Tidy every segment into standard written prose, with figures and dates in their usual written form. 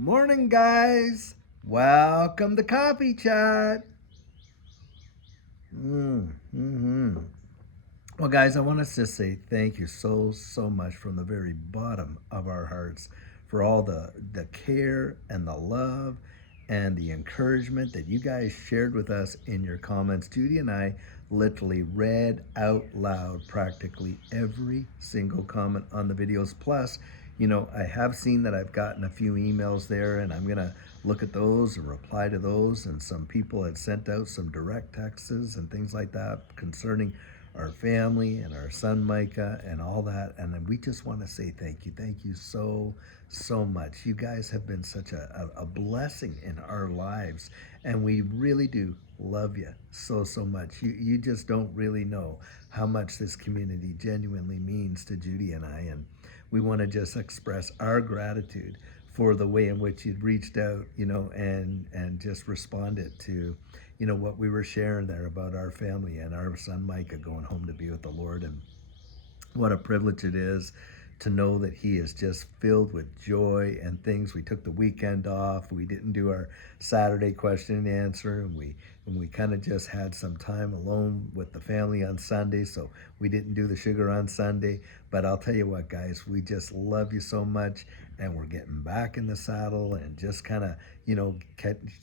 Morning, guys. Welcome to Coffee Chat. Mm-hmm. Well, guys, I want us to say thank you so much from the very bottom of our hearts for all the care and the love and the encouragement that you guys shared with us in your comments. Judy and I literally read out loud practically every single comment on the videos. Plus, I have seen that I've gotten a few emails there, and I'm going to look at those and reply to those. And some people had sent out some direct texts and things like that concerning our family and our son Micah and all that. And then we just want to say thank you. Thank you so much. You guys have been such a blessing in our lives. And we really do love you so much. You just don't really know how much this community genuinely means to Judy and I. And we want to just express our gratitude for the way in which you'd reached out, and just responded to, what we were sharing there about our family and our son Micah going home to be with the Lord. And what a privilege it is to know that he is just filled with joy and things. We took the weekend off. We didn't do our Saturday question and answer, and we kind of just had some time alone with the family on Sunday. So we didn't do the sugar on Sunday. But I'll tell you what, guys, we just love you so much, and we're getting back in the saddle and just kind of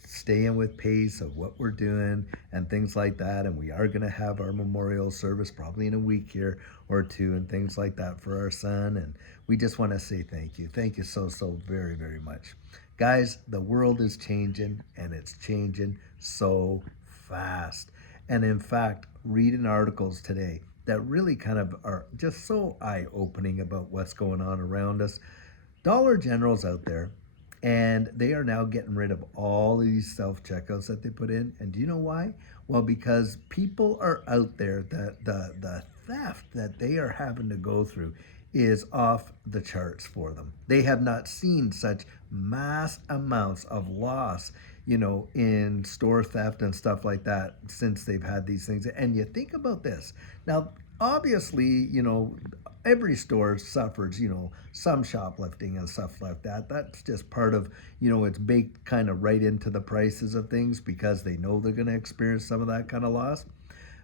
staying with pace of what we're doing and things like that. And we are going to have our memorial service probably in a week here or two and things like that for our son. And we just want to say thank you so very much, guys. The world is changing, and it's changing so fast. And in fact, reading articles today that really kind of are just so eye-opening about what's going on around us. Dollar General's out there, and they are now getting rid of all of these self checkouts that they put in. And do you know why? Well, because people are out there that the theft that they are having to go through is off the charts for them. They have not seen such mass amounts of loss, in store theft and stuff like that since they've had these things. And you think about this. Now, obviously, every store suffers, some shoplifting and stuff like that. That's just part of, it's baked kind of right into the prices of things because they know they're going to experience some of that kind of loss.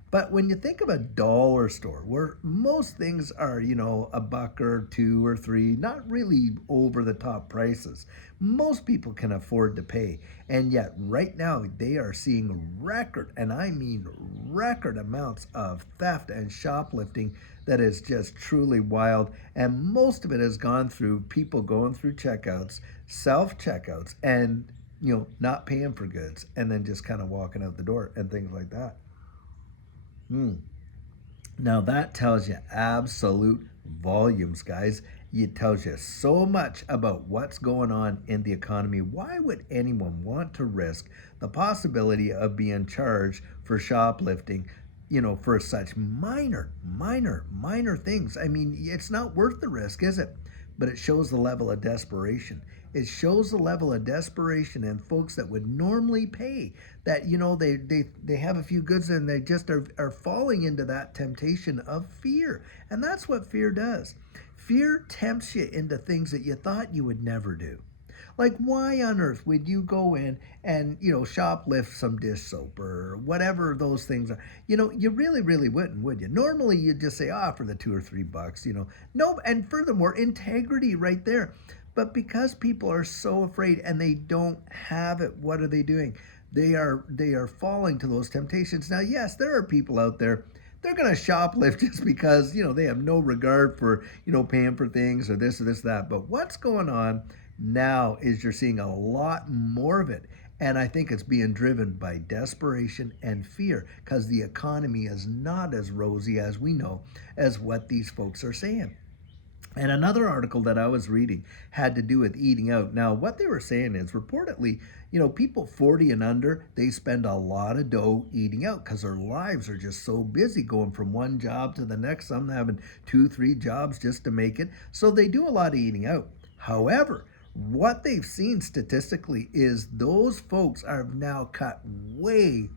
But when you think of a dollar store where most things are, a buck or two or three, not really over the top prices, most people can afford to pay. And yet, right now, they are seeing record, and I mean record amounts of theft and shoplifting that is just truly wild. And most of it has gone through people going through checkouts, self checkouts, and, not paying for goods and then just kind of walking out the door and things like that. Hmm. Now that tells you absolute volumes, guys. It tells you so much about what's going on in the economy. Why would anyone want to risk the possibility of being charged for shoplifting, for such minor things? I mean, it's not worth the risk, is it? But it shows the level of desperation. It shows the level of desperation and folks that would normally pay that, they have a few goods and they just are falling into that temptation of fear. And that's what fear does. Fear tempts you into things that you thought you would never do. Like, why on earth would you go in and, shoplift some dish soap or whatever those things are? You really wouldn't, would you? Normally, you'd just say, for the $2 or $3, No, and furthermore, integrity right there. But because people are so afraid and they don't have it, what are they doing? They are falling to those temptations. Now, yes, there are people out there, they're going to shoplift just because, they have no regard for, paying for things or this, that. But what's going on now is you're seeing a lot more of it. And I think it's being driven by desperation and fear because the economy is not as rosy as we know as what these folks are saying. And another article that I was reading had to do with eating out. Now, what they were saying is reportedly, people 40 and under, they spend a lot of dough eating out because their lives are just so busy going from one job to the next, some having two, three jobs just to make it. So they do a lot of eating out. However, what they've seen statistically is those folks are now cut way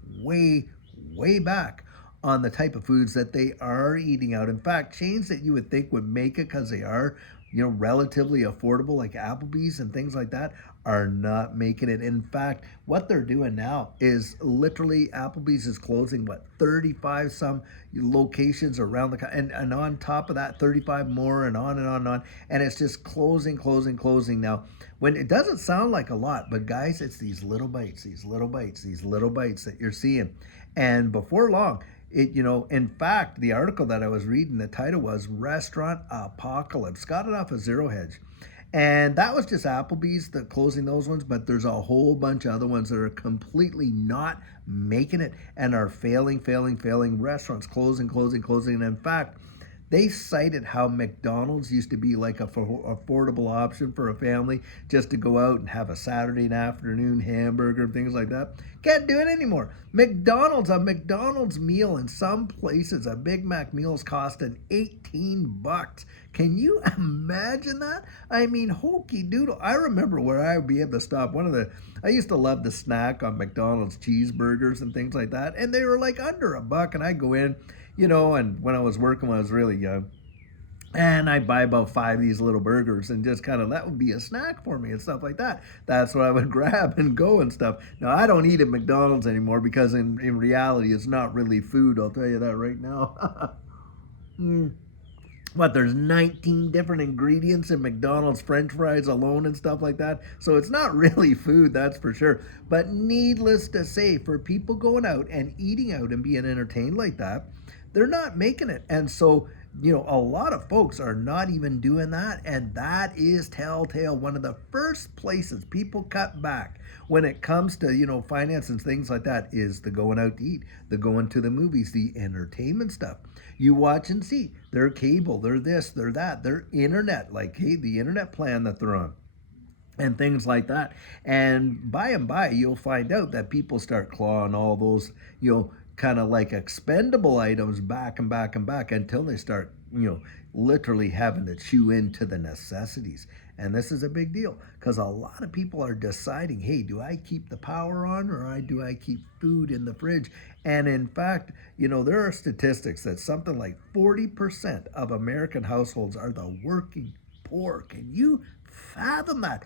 back on the type of foods that they are eating out. In fact, chains that you would think would make it because they are, relatively affordable, like Applebee's and things like that, are not making it. In fact, what they're doing now is literally Applebee's is closing, what, 35 some locations around the country. And on top of that, 35 more and on and on and on. And it's just closing, closing, closing. Now, when it doesn't sound like a lot, but guys, it's these little bites, these little bites, these little bites that you're seeing. And before long, in fact, the article that I was reading, the title was Restaurant Apocalypse. Got it off of Zero Hedge. And that was just Applebee's, the closing those ones, but there's a whole bunch of other ones that are completely not making it and are failing, failing, failing. Restaurants closing, closing, closing. And in fact, they cited how McDonald's used to be like a affordable option for a family just to go out and have a Saturday afternoon hamburger and things like that. Can't do it anymore. A McDonald's meal in some places, a Big Mac meal is costing $18. Can you imagine that? I mean, hokey doodle. I remember where I would be able to stop. I used to love the snack on McDonald's cheeseburgers and things like that. And they were like under $1. And I'd go in, and when I was working when I was really young, and I'd buy about 5 of these little burgers and just kind of, that would be a snack for me and stuff like that. That's what I would grab and go and stuff. Now, I don't eat at McDonald's anymore because in reality, it's not really food. I'll tell you that right now. But there's 19 different ingredients in McDonald's French fries alone and stuff like that. So it's not really food, that's for sure. But needless to say, for people going out and eating out and being entertained like that, they're not making it. And so, a lot of folks are not even doing that. And that is telltale. One of the first places people cut back when it comes to, finance and things like that is the going out to eat, the going to the movies, the entertainment stuff. You watch and see their cable, their this, their that, their internet, like, hey, the internet plan that they're on and things like that. And by and by, you'll find out that people start clawing all those, kind of like expendable items back and back and back until they start, literally having to chew into the necessities. And this is a big deal because a lot of people are deciding, hey, do I keep the power on or do I keep food in the fridge? And in fact, there are statistics that something like 40% of American households are the working poor. Can you fathom that?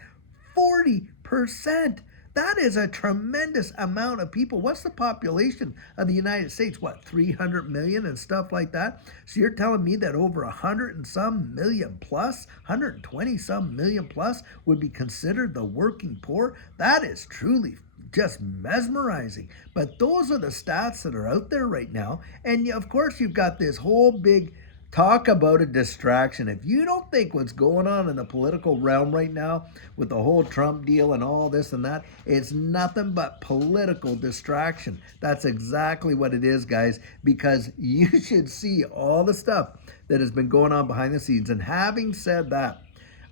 40%. That is a tremendous amount of people. What's the population of the United States? 300 million and stuff like that? So you're telling me that over 100 and some million plus, 120 some million plus would be considered the working poor? That is truly just mesmerizing. But those are the stats that are out there right now. And of course, you've got this whole big talk about a distraction. If you don't think what's going on in the political realm right now with the whole Trump deal and all this and that, it's nothing but political distraction. That's exactly what it is, guys, because you should see all the stuff that has been going on behind the scenes. And having said that,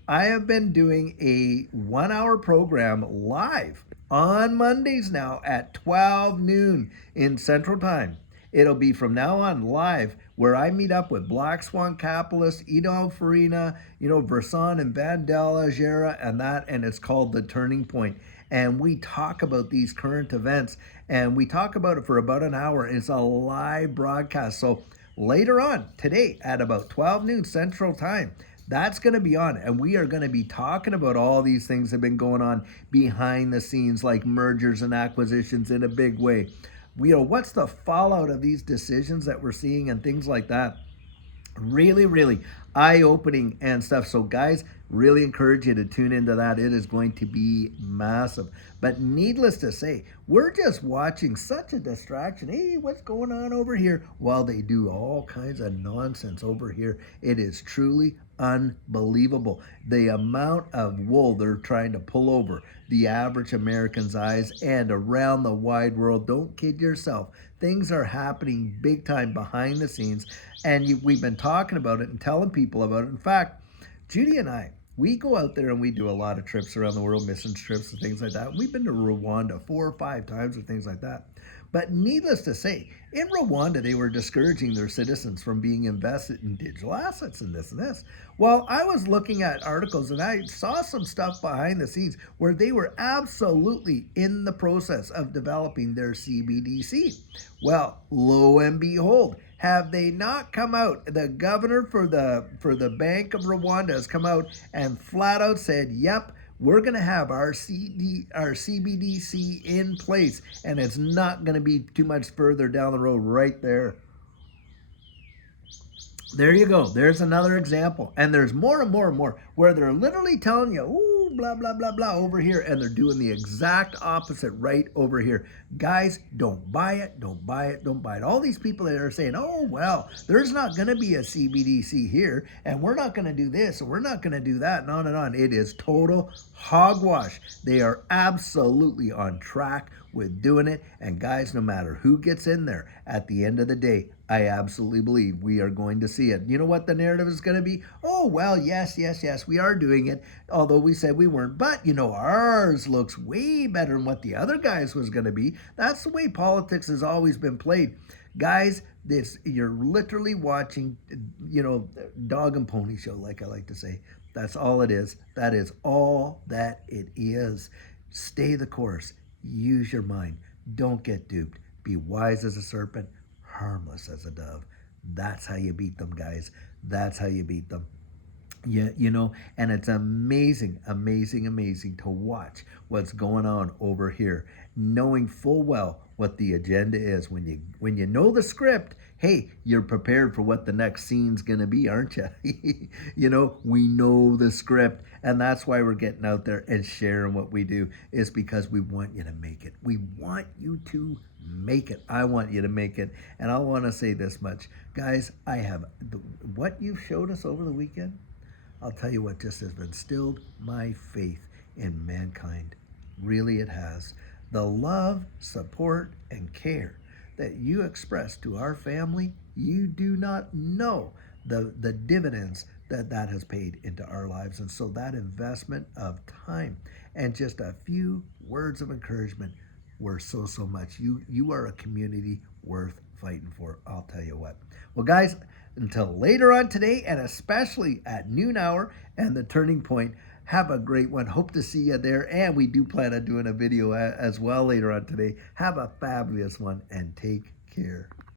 I have been doing a 1-hour program live on Mondays now at 12 noon in Central Time. It'll be from now on live where I meet up with Black Swan Capitalists, Idal Farina, Versan and Vandella, Gera, and it's called The Turning Point. And we talk about these current events, and we talk about it for about an hour. It's a live broadcast. So later on today at about 12 noon Central Time, that's going to be on, and we are going to be talking about all these things that have been going on behind the scenes, like mergers and acquisitions in a big way. What's the fallout of these decisions that we're seeing and things like that? Really, really eye-opening and stuff. So guys, really encourage you to tune into that. It is going to be massive. But needless to say, we're just watching such a distraction. Hey, what's going on over here? While they do all kinds of nonsense over here. It is truly unbelievable. The amount of wool they're trying to pull over the average American's eyes and around the wide world. Don't kid yourself. Things are happening big time behind the scenes, and we've been talking about it and telling people about it. In fact, Judy and I, we go out there and we do a lot of trips around the world, mission trips and things like that. We've been to Rwanda 4 or 5 times or things like that. But needless to say, in Rwanda, they were discouraging their citizens from being invested in digital assets and this and this. Well, I was looking at articles and I saw some stuff behind the scenes where they were absolutely in the process of developing their CBDC. Well, lo and behold, have they not come out? The governor for the Bank of Rwanda has come out and flat out said, yep, We're going to have our CBDC in place, and it's not going to be too much further down the road right there. There you go. There's another example. And there's more and more and more where they're literally telling you, ooh, blah, blah, blah, blah, over here. And they're doing the exact opposite right over here. Guys, don't buy it. Don't buy it. Don't buy it. All these people that are saying, oh, well, there's not going to be a CBDC here. And we're not going to do this. And we're not going to do that. And on and on. It is total hogwash. They are absolutely on track with doing it. And guys, no matter who gets in there, at the end of the day, I absolutely believe we are going to see it. You know what the narrative is going to be? Oh, well, yes, we are doing it, although we said we weren't. But, ours looks way better than what the other guys was going to be. That's the way politics has always been played. Guys, you're literally watching, dog and pony show, like I like to say. That's all it is. That is all that it is. Stay the course. Use your mind. Don't get duped. Be wise as a serpent, harmless as a dove. That's how you beat them, guys. That's how you beat them. Yeah, and it's amazing, amazing, amazing to watch what's going on over here, knowing full well what the agenda is. When you know the script, hey, you're prepared for what the next scene's gonna be, aren't you? We know the script, and that's why we're getting out there and sharing what we do, is because we want you to make it. We want you to make it. I want you to make it. And I want to say this much, guys, what you've showed us over the weekend, I'll tell you what, just has instilled my faith in mankind. Really, it has. The love, support, and care that you express to our family, you do not know the dividends that has paid into our lives. And so that investment of time and just a few words of encouragement were so much. You are a community worth fighting for, I'll tell you what. Well, guys, until later on today, and especially at noon hour and the turning point, have a great one. Hope to see you there. And we do plan on doing a video as well later on today. Have a fabulous one and take care.